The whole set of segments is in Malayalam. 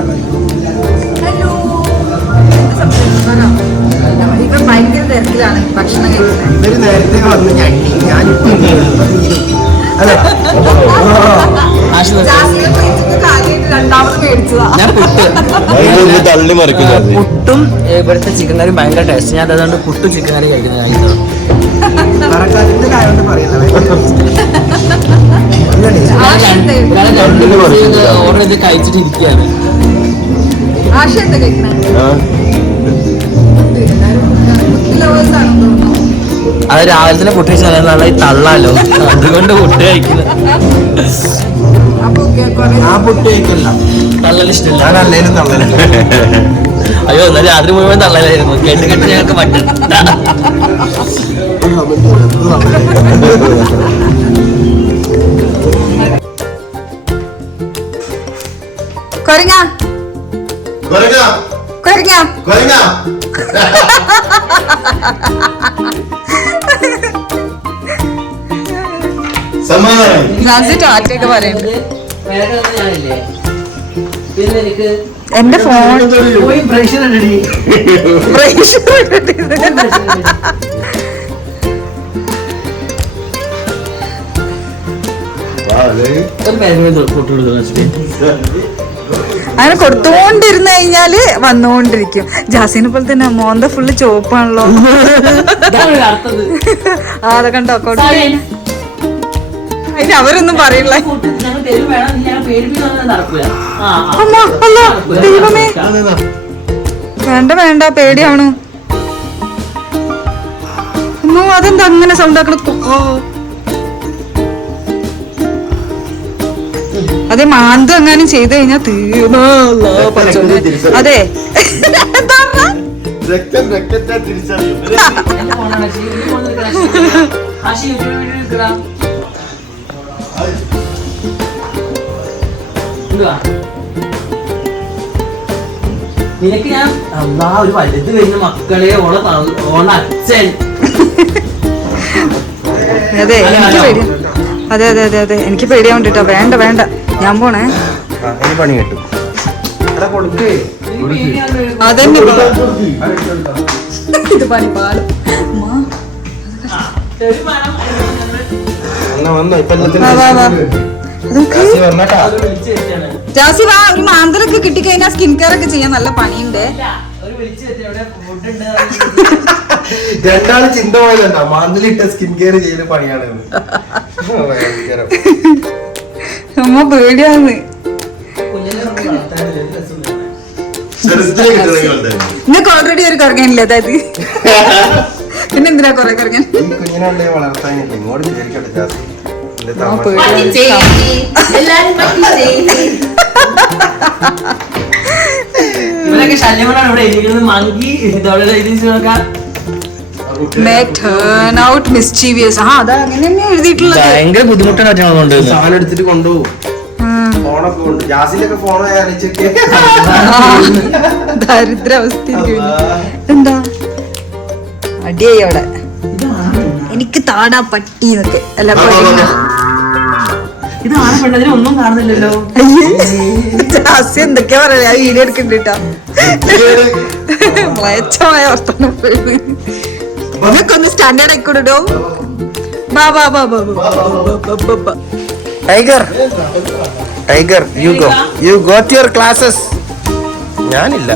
അമ്മയോട് ഹലോ പുട്ടും ഇവിടുത്തെ ചിക്കൻ കറി ഭയങ്കര ടേസ്റ്റ് ഞാൻ അതുകൊണ്ട് പുട്ടും ചിക്കൻ കറി കഴിക്കുന്ന കഴിക്കുന്നത് ഓർഡർ ചെയ്ത് കഴിച്ചിട്ടിരിക്കുകയാണ് അത് രാവിലെ തന്നെ പുട്ട് തള്ളാലോ അതുകൊണ്ട് പുട്ട് കഴിക്കില്ല ആ പുട്ട് അയ്യോ എന്നാൽ രാത്രി മുഴുവൻ തള്ളലായിരുന്നു കേട്ട് കേട്ട് ഞങ്ങൾക്ക് പറ്റില്ല കഴിഞ്ഞോ കഴിഞ്ഞോ സമാധാനം ടാറ്റയൊക്കെ വേറെ ഒന്നും ഞാനില്ലേ പിന്നെ എനിക്ക് എന്റെ ഫോൺ പോയി പ്രഷർ ഇടടി ഒരു പേര് പോയി തൊട്ട് കൊടുത്തു വെച്ചിട്ട് അങ്ങനെ കൊടുത്തുകൊണ്ടിരുന്നു കഴിഞ്ഞാല് വന്നുകൊണ്ടിരിക്കും ജാസിനെ പോലെ തന്നെ മോന്ത ഫുള്ള് ചോപ്പാണല്ലോ അതെ കണ്ടോ അതിന് അവരൊന്നും പറയില്ല ദൈവമേ വേണ്ട വേണ്ട പേടിയാവണു അതെന്താ അങ്ങനെ സൗണ്ടാക്കണം അതെ മാന്ത് എങ്ങാനും ചെയ്ത് കഴിഞ്ഞാൽ തീർന്നോ അതെ നിനക്ക് ഞാൻ അന്നാ ഒരു വലുത് വരുന്ന മക്കളെ ഓളെ ഓളെ അച്ഛൻ അതെ അതെ അതെ അതെ അതെ എനിക്ക് പേടിയാവണ്ടിട്ടോ വേണ്ട വേണ്ട ഞാൻ പോണേ പണി കിട്ടും അതന്നെ ഇത് പണി ജാസി വാ ഒരു മാന്തലൊക്കെ കിട്ടിക്കഴിഞ്ഞാൽ സ്കിൻ കെയർ ഒക്കെ ചെയ്യാൻ നല്ല പണിയുണ്ട് രണ്ടാള് ചിന്ത പോലെ മാന്തലിട്ട സ്കിൻ കെയർ ചെയ്യുന്ന പണിയാണ് ഭയങ്കരം അമ്മ പേടിയാന്ന് നിങ്ങൾക്ക് ഓൾറെഡി ഒരു കറങ്ങാനില്ല അതായത് പിന്നെ എന്തിനാ കൊറേ കറങ്ങാൻ ഇവരൊക്കെ ശല്യങ്ങളാണ് ഇവിടെ ഇരിക്കുന്നത് മങ്കി ഇതോടെ നോക്കാം ഭയങ്കര ബുദ്ധിമുട്ടാണ് അച്ഛൻ എന്താ അടിയായി അവിടെ എനിക്ക് താടാ പട്ടി എന്നൊക്കെ അല്ല ഇത് ഒന്നും കാണുന്നില്ലല്ലോ ജാസി എന്തൊക്കെയാ പറയാ വീഡിയോ എടുക്കണ്ടിട്ടാ മയച്ചമായ വർത്തമാനം നിങ്ങൾക്ക് ഒന്ന് സ്റ്റാൻഡേർഡ് ആയിക്കോട്ടോ ബാ ബാ ബാ ബാ ബാ tiger tiger you go you got your classes ഞാനില്ല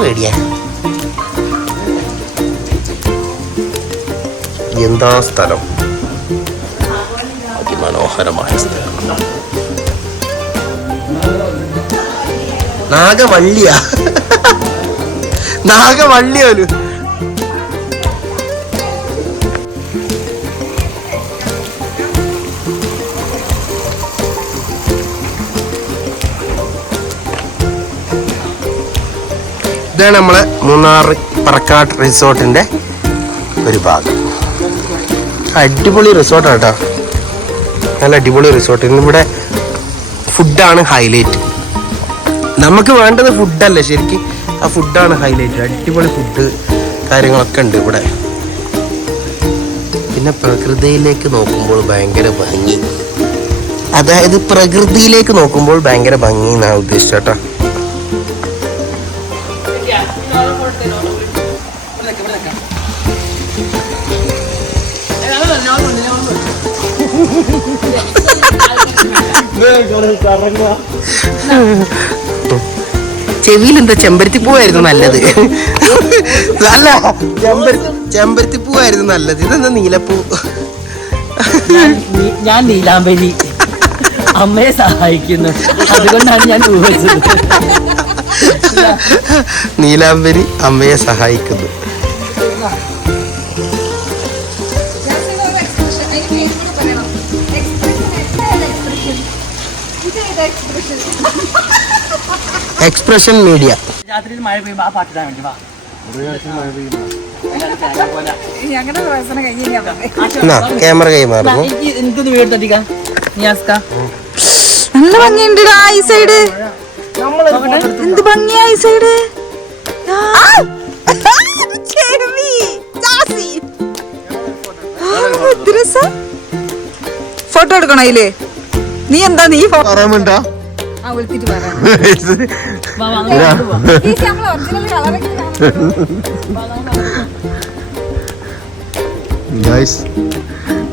പേടിയാ എന്താ സ്ഥലം അതിമനോഹരമായ സ്ഥലം നാഗവള്ളിയാ നാഗവള്ളിയോലു ഇതാണ് നമ്മളെ മൂന്നാർ പറക്കാട് റിസോർട്ടിൻ്റെ ഒരു ഭാഗം അടിപൊളി റിസോർട്ടാണ് കേട്ടോ നല്ല അടിപൊളി റിസോർട്ട് ഇവിടെ ഫുഡാണ് ഹൈലൈറ്റ് നമുക്ക് വേണ്ടത് ഫുഡല്ല ശരിക്കും ആ ഫുഡാണ് ഹൈലൈറ്റ് അടിപൊളി ഫുഡ് കാര്യങ്ങളൊക്കെ ഉണ്ട് ഇവിടെ പിന്നെ പ്രകൃതിയിലേക്ക് നോക്കുമ്പോൾ ഭയങ്കര ഭംഗി അതായത് പ്രകൃതിയിലേക്ക് നോക്കുമ്പോൾ ഭയങ്കര ഭംഗി എന്നാണ് ഉദ്ദേശിച്ചേട്ടാ ചെവിയിൽ എന്താ ചെമ്പരത്തി പൂവായിരുന്നു നല്ലത് അല്ല ചെമ്പരത്തി പൂവായിരുന്നു നല്ലത് ഇതെന്താ നീലപ്പൂ ഞാൻ നീലാമ്പരി അമ്മയെ സഹായിക്കുന്നു അതുകൊണ്ടാണ് ഞാൻ ഊഹിച്ചത് നീലാംബരി അമ്മയെ സഹായിക്കുന്നു എക്സ്പ്രഷൻ മീഡിയ രാത്രിയിൽ മഴ പെയ്യുമ്പോ ആ പാട്ടിടാൻ വേണ്ടി വാ ക്യാമറ വീട് സൈഡ് എന്ത് ഈ സൈഡ് ഫോട്ടോ എടുക്കണോ നീ എന്താ നീ പറയാൻ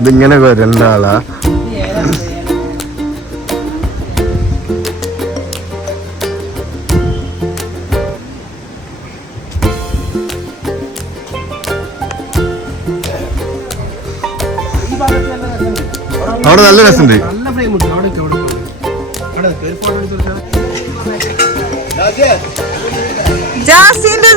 ഇതിങ്ങനെ വരണ്ട ആളാ അവിടെ നല്ല രസമുണ്ട് നല്ല ഉണ്ട് ജാസിന്റെ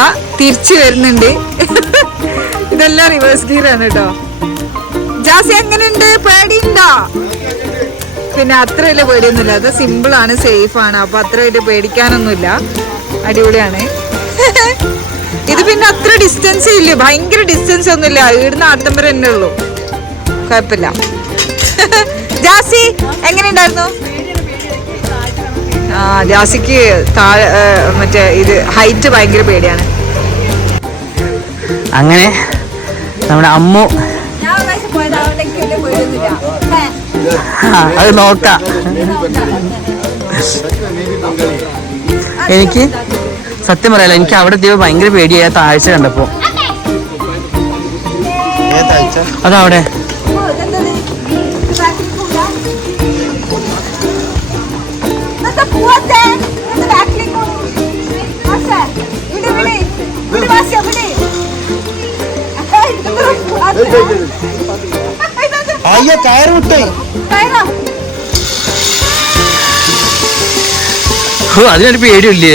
ആ തിരിച്ചു വരുന്നുണ്ട് ഇതെല്ലാം റിവേഴ്സ് ഗിയറാണ് കേട്ടോ ജാസി എങ്ങനെയുണ്ട് പേടിയുണ്ടോ പിന്നെ അത്ര വലിയ പേടിയൊന്നുമില്ല അത് സേഫ് ആണ് അപ്പൊ അത്ര വലിയ പേടിക്കാനൊന്നുമില്ല അടിപൊളിയാണ് ഇത് പിന്നെ അത്ര ഡിസ്റ്റൻസ് ഇല്ല ഭയങ്കര ഡിസ്റ്റൻസ് ഒന്നുമില്ല ഇവിടുന്ന് ആട്ടം വരെ തന്നെ ഉള്ളൂ കുഴപ്പമില്ല ജാസി എങ്ങനെയുണ്ടായിരുന്നു ആ ജാസിക്ക് താഴെ മറ്റേ ഇത് ഹൈറ്റ് ഭയങ്കര പേടിയാണ് അങ്ങനെ നമ്മുടെ അമ്മു അത് നോക്കാം എനിക്ക് സത്യം പറയാലോ എനിക്ക് അവിടെ എത്തിയപ്പോൾ ഭയങ്കര പേടിയായ താഴ്ച കണ്ടപ്പോ അതവിടെ അയ്യോ കയറ് അതിനൊരു പേടിയില്ലേ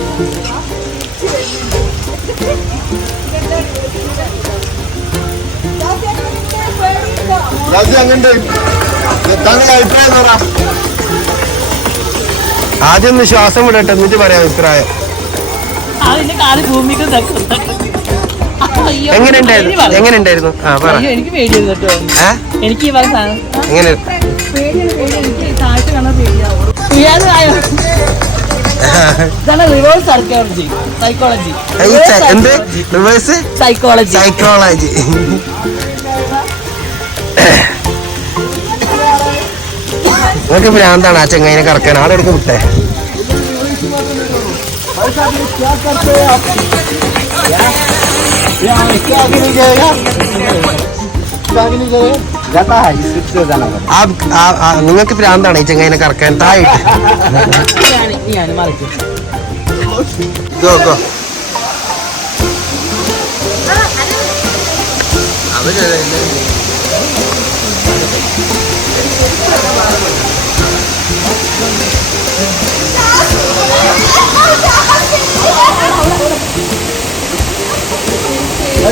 ആദ്യം ഒന്ന് ശ്വാസം വിടട്ടെ എന്നിട്ട് പറയാം അഭിപ്രായം എങ്ങനെയുണ്ടായിരുന്നു എങ്ങനെയുണ്ടായിരുന്നു ആ പറ എനിക്ക് എനിക്ക് എങ്ങനെ എനിക്ക് reverse psychology psychology reverse psychology psychology നിങ്ങൾക്ക് ഭ്രാന്താണ് ആ ചെങ്ങൈനെ കറക്കാൻ ആളെടുക്ക് വിട്ടേ നിങ്ങൾക്ക് ഭ്രാന്താണ് ഈ ചെങ്ങൈനെ കറക്കാൻ തായിട്ട് അവരല്ലേ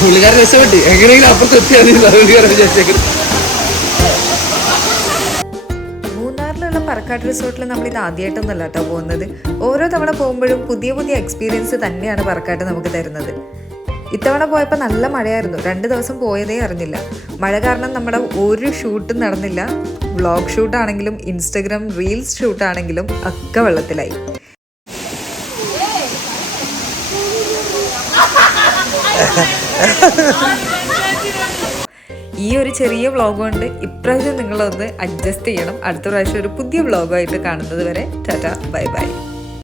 പുള്ളിക്കാരൻ രക്ഷപ്പെട്ട് എങ്ങനെയെങ്കിലും അപ്പുറത്ത് എത്തിയാൽ മതി പുള്ളിക്കാരൻ വിചാരിച്ചേക്കുന്നത് പറക്കാട് റിസോർട്ടിൽ നമ്മൾ ഇത് ആദ്യമായിട്ടൊന്നുമല്ല കേട്ടോ പോകുന്നത് ഓരോ തവണ പോകുമ്പോഴും പുതിയ പുതിയ എക്സ്പീരിയൻസ് തന്നെയാണ് പറക്കാട്ട് നമുക്ക് തരുന്നത് ഇത്തവണ പോയപ്പോൾ നല്ല മഴയായിരുന്നു രണ്ട് ദിവസം പോയതേ അറിഞ്ഞില്ല മഴ കാരണം നമ്മുടെ ഒരു ഷൂട്ടും നടന്നില്ല വ്ളോഗ് ഷൂട്ടാണെങ്കിലും ഇൻസ്റ്റഗ്രാം റീൽസ് ഷൂട്ടാണെങ്കിലും ഒക്കെ വെള്ളത്തിലായി ഈ ഒരു ചെറിയ വ്ളോഗ് കൊണ്ട് ഇപ്രാവശ്യം നിങ്ങളൊന്ന് അഡ്ജസ്റ്റ് ചെയ്യണം അടുത്ത പ്രാവശ്യം ഒരു പുതിയ വ്ളോഗായിട്ട് കാണുന്നത് വരെ ടാറ്റ ബൈ ബൈ